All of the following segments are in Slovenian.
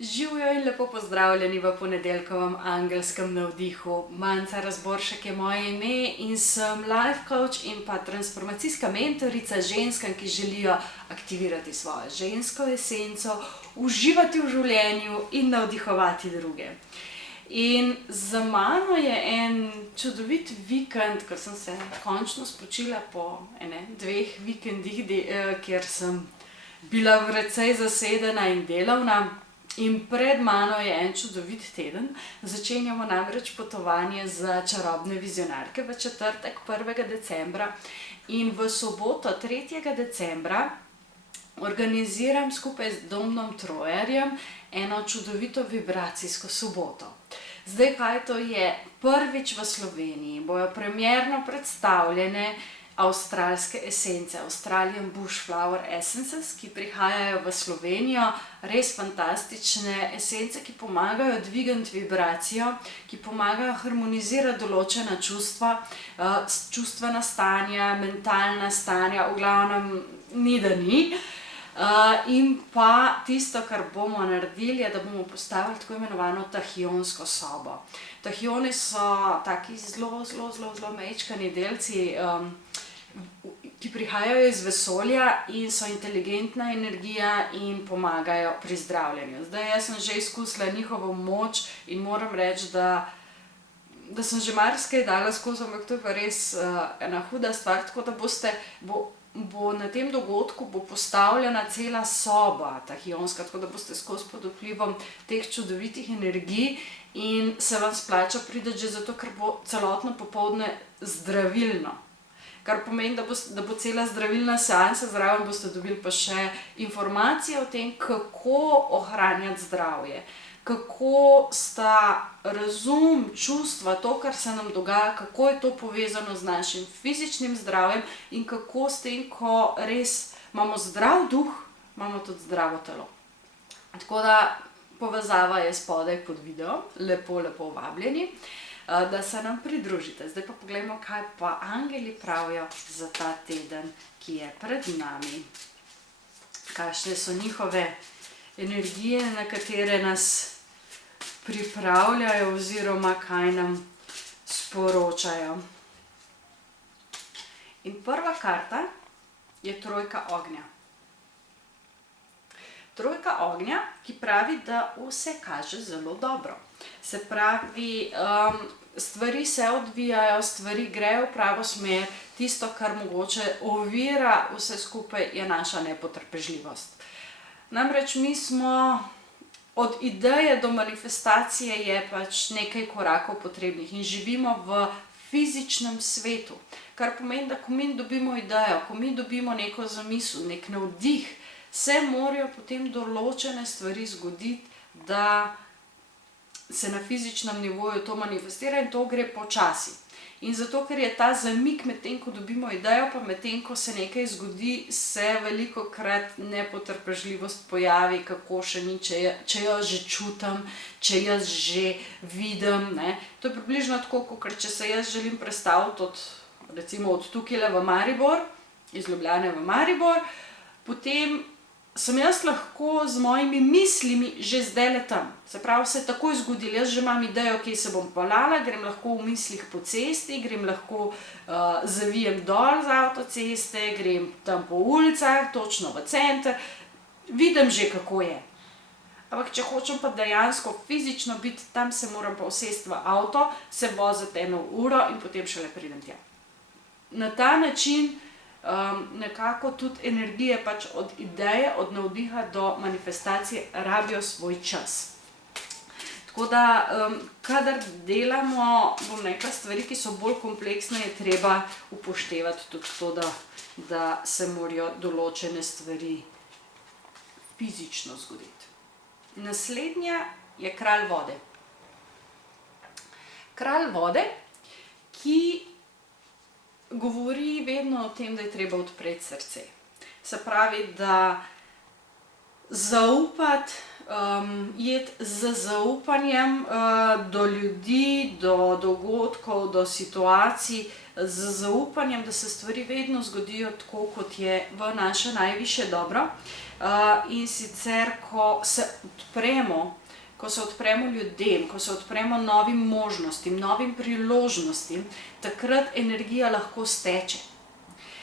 Živijo in lepo pozdravljeni v ponedeljkovem angelskem navdihu. Manca Razboršek je moje ime in sem life coach in pa transformacijska mentorica ženskam, ki želijo aktivirati svojo žensko esenco, uživati v življenju in navdihovati druge. In za mano je en čudovit vikend, ko sem se končno spočila po dveh vikendih, kjer sem bila precej zasedena in delavna. In pred mano je en čudovit teden. Začenjamo namreč potovanje za čarobne vizionarke v četrtek 1. decembra in v soboto 3. decembra organiziram skupaj z Domnom Trojerjem eno čudovito vibracijsko soboto. Zdaj, kaj to je? Prvič v Sloveniji bojo premierno predstavljene avstralske esence, Australian Bushflower Essences, ki prihajajo v Slovenijo. Res fantastične esence, ki pomagajo dvigati vibracijo, ki pomagajo harmonizirati določena čustva, čustvena stanja, mentalna stanja, v glavnem ni da ni. In pa tisto, kar bomo naredili, je, da bomo postavili tako imenovano tahionsko sobo. Tahioni so taki zelo majčkani delci, ki prihajajo iz vesolja in so inteligentna energija in pomagajo pri zdravljenju. Zdaj, jaz sem že izkusila njihovo moč in moram reči, da sem že marsikaj dala skozi, ampak to je pa res ena huda stvar, tako da bo na tem dogodku bo postavljena cela soba tahionska, tako da boste skozi pod vplivom teh čudovitih energij in se vam splača priti že zato, ker bo celotno popoldne zdravilno. Kar pomeni, da bo cela zdravilna seansa, zraven boste dobili pa še informacije o tem, kako ohranjati zdravje, kako sta razum, čustva, to, kar se nam dogaja, kako je to povezano z našim fizičnim zdravjem in kako s tem, ko res imamo zdrav duh, imamo tudi zdravo telo. Tako da povezava je spodaj pod videom, lepo vabljeni, da se nam pridružite. Zdaj pa poglejmo, kaj pa angeli pravijo za ta teden, ki je pred nami. Kakšne so njihove energije, na katere nas pripravljajo oziroma kaj nam sporočajo. In prva karta je trojka ognja. Trojka ognja, ki pravi, da vse kaže zelo dobro. Se pravi, stvari se odvijajo, stvari grejo v pravo smer, tisto, kar mogoče ovira vse skupaj, je naša nepotrpežljivost. Namreč mi smo od ideje do manifestacije je pač nekaj korakov potrebnih in živimo v fizičnem svetu. Kar pomeni, da ko mi dobimo idejo, ko mi dobimo neko zamisel, nek navdih, se morajo potem določene stvari zgoditi, da se na fizičnem nivoju to manifestira in to gre počasi. In zato, ker je ta zamik med tem, ko dobimo idejo, pa med tem, ko se nekaj zgodi, se velikokrat nepotrpežljivost pojavi, kako še ni, če jo že čutim, če jaz že vidim, ne. To je približno tako, kakor če se jaz želim prestaviti od tukajle v Maribor, iz Ljubljane v Maribor, potem sem jaz lahko z mojimi mislimi že zdajle tam. Se pravi, se je takoj zgodilo, jaz že imam idejo, kje se bom peljala, grem lahko v mislih po cesti, grem lahko zavijem dol z avtoceste, grem tam po ulicah, točno v center, vidim že, kako je. Ampak če hočem pa dejansko fizično biti, tam se moram pa usesti v avto, se voziti 1 uro in potem šele pridem tja. Na ta način nekako tudi energije pač od ideje, od navdiha do manifestacije rabijo svoj čas. Tako da, kadar delamo, bom rekla, stvari, ki so bolj kompleksne, je treba upoštevati tudi to, da se morajo določene stvari fizično zgoditi. Naslednja je kralj vode. Kralj vode, ki govori vedno o tem, da je treba odpreti srce. Se pravi, da zaupati, iti z zaupanjem do ljudi, do dogodkov, do situacij, z zaupanjem, da se stvari vedno zgodijo tako, kot je v naše najvišje dobro. In sicer, ko se odpremo ljudem, ko se odpremo novim možnostim, novim priložnostim, takrat energija lahko steče.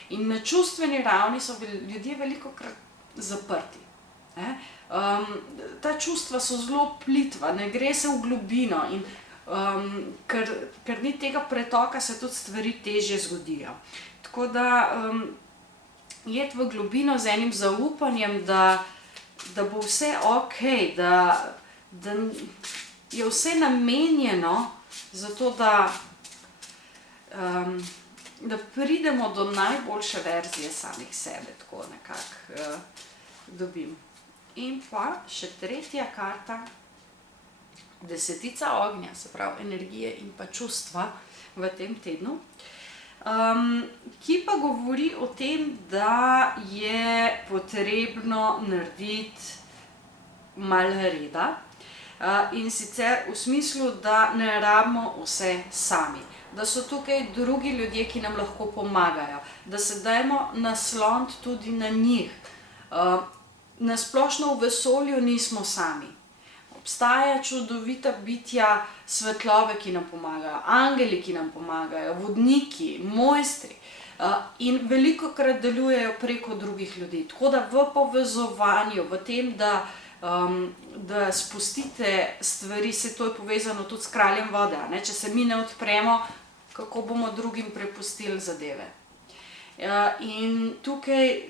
In na čustveni ravni so ljudje velikokrat zaprti. Ta čustva so zelo plitva, ne gre se v globino in ker ni tega pretoka, se tudi stvari težje zgodijo. Tako da iti v globino z enim zaupanjem, da bo vse okej, da je vse namenjeno zato, da pridemo do najboljše verzije samih sebe, tako nekako dobim. In pa še tretja karta, desetica ognja, se pravi energije in pa čustva v tem tednu, ki pa govori o tem, da je potrebno narediti malo reda. In sicer v smislu, da ne rabimo vse sami. Da so tukaj drugi ljudje, ki nam lahko pomagajo. Da se dajmo nasloniti tudi na njih. Na splošno v vesolju nismo sami. Obstaja čudovita bitja svetlobe, ki nam pomagajo, angeli, ki nam pomagajo, vodniki, mojstri. In velikokrat delujejo preko drugih ljudi. Tako da v povezovanju, v tem, da spustite stvari, se to je povezano tudi s kraljem vode. Če se mi ne odpremo, kako bomo drugim prepustili zadeve. In tukaj,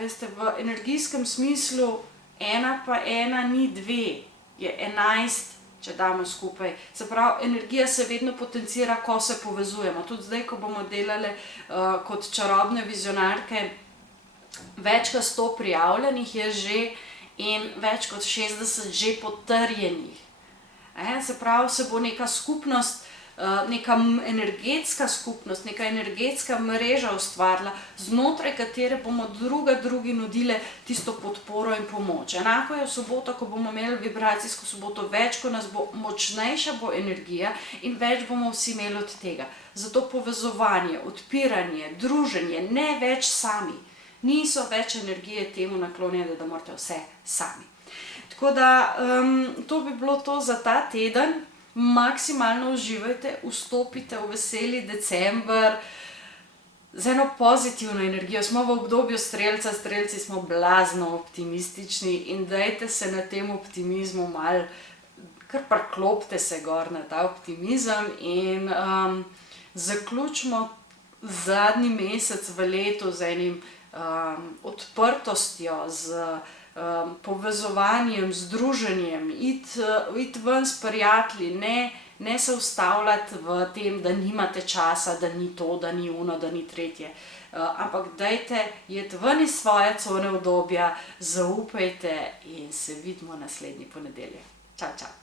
veste, v energijskem smislu 1 pa 1 ni 2, je 11, če damo skupaj. Se pravi, energija se vedno potencira, ko se povezujemo. Tudi zdaj, ko bomo delali kot čarobne vizionarke, več kot 100 prijavljenih je že in več kot 60 že potrjenih. Se pravi, se bo neka skupnost, neka energetska skupnost, neka energetska mreža ustvarila, znotraj katere bomo drugi nudile tisto podporo in pomoč. Enako je v soboto, ko bomo imeli vibracijsko soboto, več, ko nas bo močnejša bo energija in več bomo vsi imeli od tega. Zato povezovanje, odpiranje, druženje, ne več sami. Niso več energije temu naklonjene, da morate vse sami. Tako da to bi bilo to za ta teden. Maksimalno uživajte, vstopite v veseli december z eno pozitivno energijo. Smo v obdobju strelca, strelci smo blazno optimistični in dajte se na tem optimizmu malo, kar priklopite se gor na ta optimizem in zaključimo zadnji mesec v letu z enim odprtostjo, z povezovanjem, združenjem, iti ven s prijatelji, ne se ustavljati v tem, da nimate časa, da ni to, da ni ono, da ni tretje. Ampak dajte iti ven iz svoje cone udobja, zaupajte in se vidimo naslednji ponedeljek. Čau, čau.